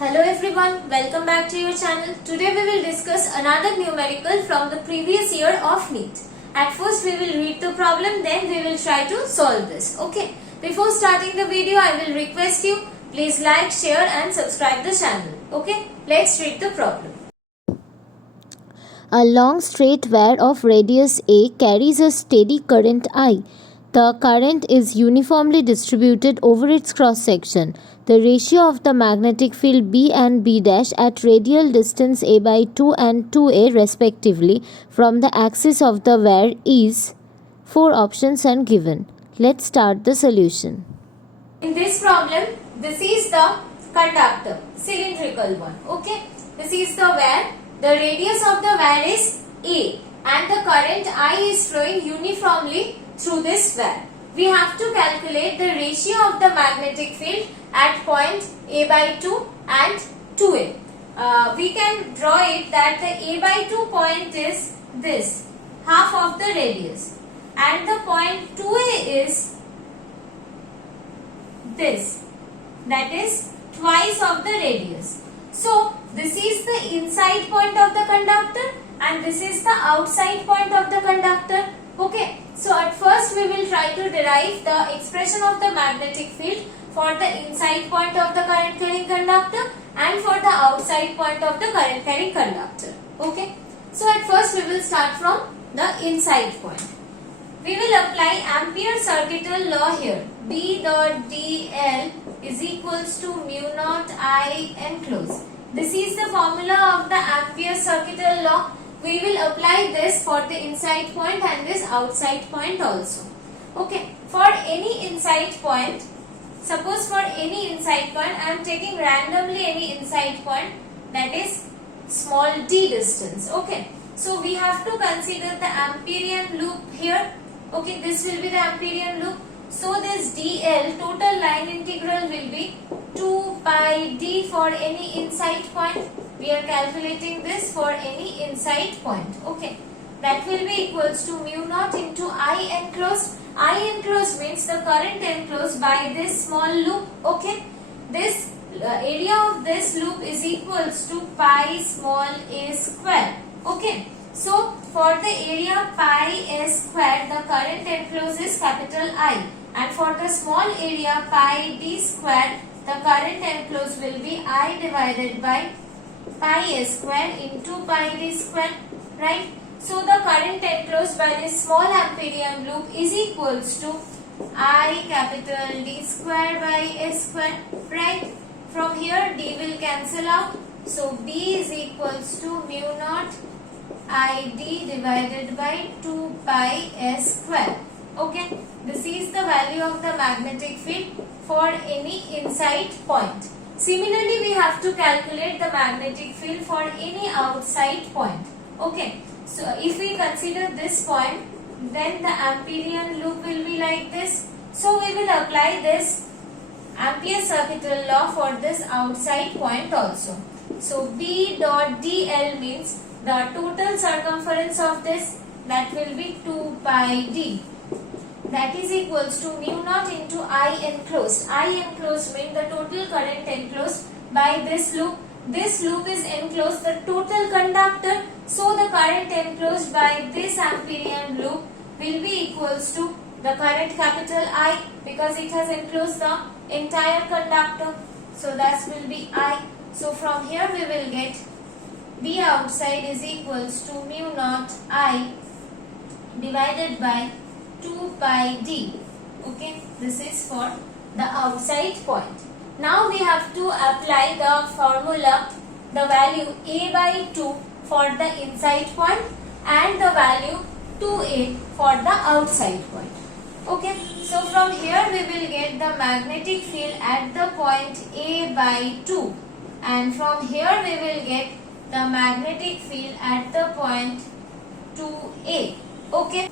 Hello everyone, welcome back to your channel. Today we will discuss another numerical from the previous year of NEET. At first we will read the problem, then we will try to solve this. Okay. Before starting the video, I will request you, please like, share and subscribe the channel. Okay. Let's read the problem. A long straight wire of radius A carries a steady current I. The current is uniformly distributed over its cross section. The ratio of the magnetic field B and B' at radial distance A by 2 and 2A respectively from the axis of the wire is. 4 options are given. Let's start the solution. In this problem, this is the conductor, cylindrical one. Okay. This is the wire. The radius of the wire is A and the current I is flowing uniformly through this wire. We have to calculate the ratio of the magnetic field at point A by 2 and 2A. We can draw it that the A by 2 point is this, half of the radius, and the point 2A is this, that is twice of the radius. So this is the inside point of the conductor and this is the outside point of the conductor. Okay. So at first we will try to derive the expression of the magnetic field for the inside point of the current carrying conductor and for the outside point of the current carrying conductor. Okay. So at first we will start from the inside point. We will apply Ampere circuital law here. B dot dl is equals to mu naught I enclosed. This is the formula of the Ampere circuital law. We will apply this for the inside point and this outside point also. Okay. For any inside point, suppose for any inside point, I am taking randomly any inside point, that is small d distance. Okay. So we have to consider the Amperian loop here. Okay, this will be the Amperian loop. So this dl, total line integral will be 2 pi d for any inside point. We are calculating this for any inside point. Okay, that will be equals to mu naught into I enclosed. I enclosed means the current enclosed by this small loop. Okay, this area of this loop is equals to pi small a square. Okay. So, for the area pi a square, the current enclosed is capital I. And for the small area pi d square, the current enclosed will be I divided by pi a square into pi d square. Right? So, the current enclosed by this small Amperian loop is equals to I capital D square by a square. Right? From here, d will cancel out. So, b is equals to mu naught ID divided by 2 pi s square. Okay, this is the value of the magnetic field for any inside point. Similarly, we have to calculate the magnetic field for any outside point. Okay, so if we consider this point, then the Amperian loop will be like this. So we will apply this Ampere circuital law for this outside point also. So B dot dl means the total circumference of this, that will be 2 pi d. That is equals to mu naught into I enclosed. I enclosed means the total current enclosed by this loop. This loop is enclosed the total conductor. So the current enclosed by this Amperian loop will be equals to the current capital I, because it has enclosed the entire conductor. So that will be I. So from here we will get B outside is equals to mu naught I divided by 2 pi d. Okay, this is for the outside point. Now we have to apply the formula, the value A by 2 for the inside point and the value 2A for the outside point. Okay, so from here we will get the magnetic field at the point A by 2, and from here we will get the magnetic field at the point 2A. Okay.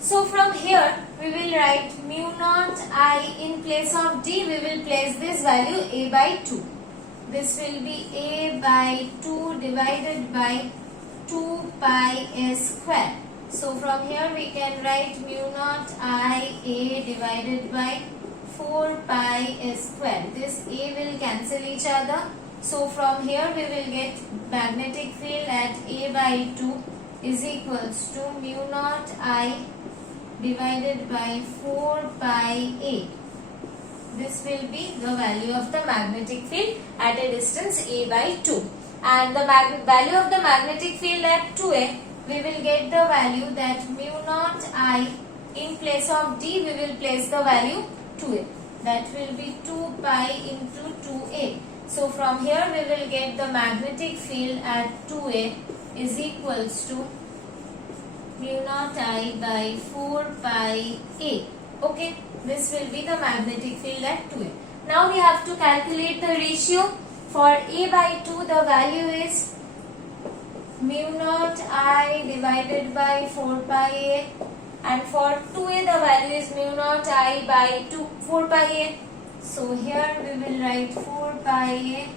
So from here we will write mu naught I in place of d, we will place this value A by 2. This will be A by 2 divided by 2 pi a square. So from here we can write mu naught I A divided by 4 pi a square. This A will cancel each other. So from here we will get magnetic field at A by 2 is equals to mu naught I divided by 4 pi A. This will be the value of the magnetic field at a distance A by 2. And the value of the magnetic field at 2A, we will get the value that mu naught I, in place of D we will place the value 2A. That will be 2 pi into 2A. So from here we will get the magnetic field at 2A is equals to mu naught I by 4 pi A. Okay, this will be the magnetic field at 2A. Now we have to calculate the ratio. For A by 2 the value is mu naught I divided by 4 pi A, and for 2A the value is mu naught I by 4 pi A. So here we will write 4 pi A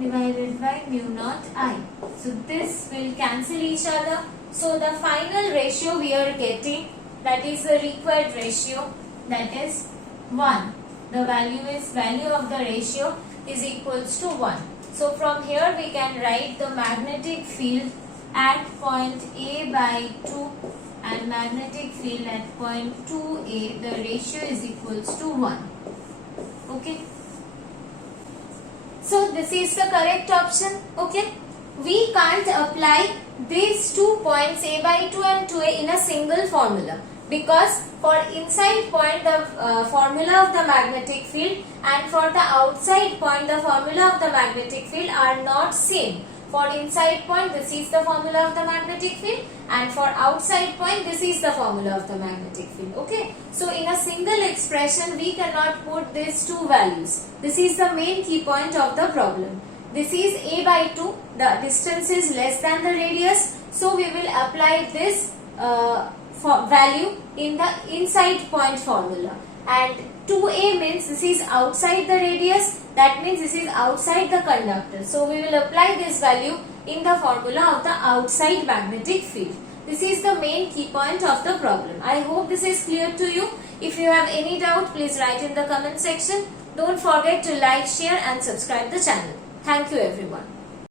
divided by mu naught I. So this will cancel each other. So the final ratio we are getting, that is the required ratio, that is 1. The value of the ratio is equals to 1. So from here we can write the magnetic field at point A by 2 and magnetic field at point 2A, the ratio is equals to 1. Okay. So this is the correct option. Okay. We can't apply these 2 points A by 2 and 2A in a single formula, because for inside point the formula of the magnetic field and for the outside point the formula of the magnetic field are not same. For inside point this is the formula of the magnetic field, and for outside point this is the formula of the magnetic field. Okay. So in a single expression we cannot put these two values. This is the main key point of the problem. This is A by 2, the distance is less than the radius, so we will apply this value in the inside point formula, and 2A means this is outside the radius, that means this is outside the conductor, so we will apply this value in the formula of the outside magnetic field. This is the main key point of the problem. I hope this is clear to you. If you have any doubt, please write in the comment section. Don't forget to like, share and subscribe the channel. Thank you everyone.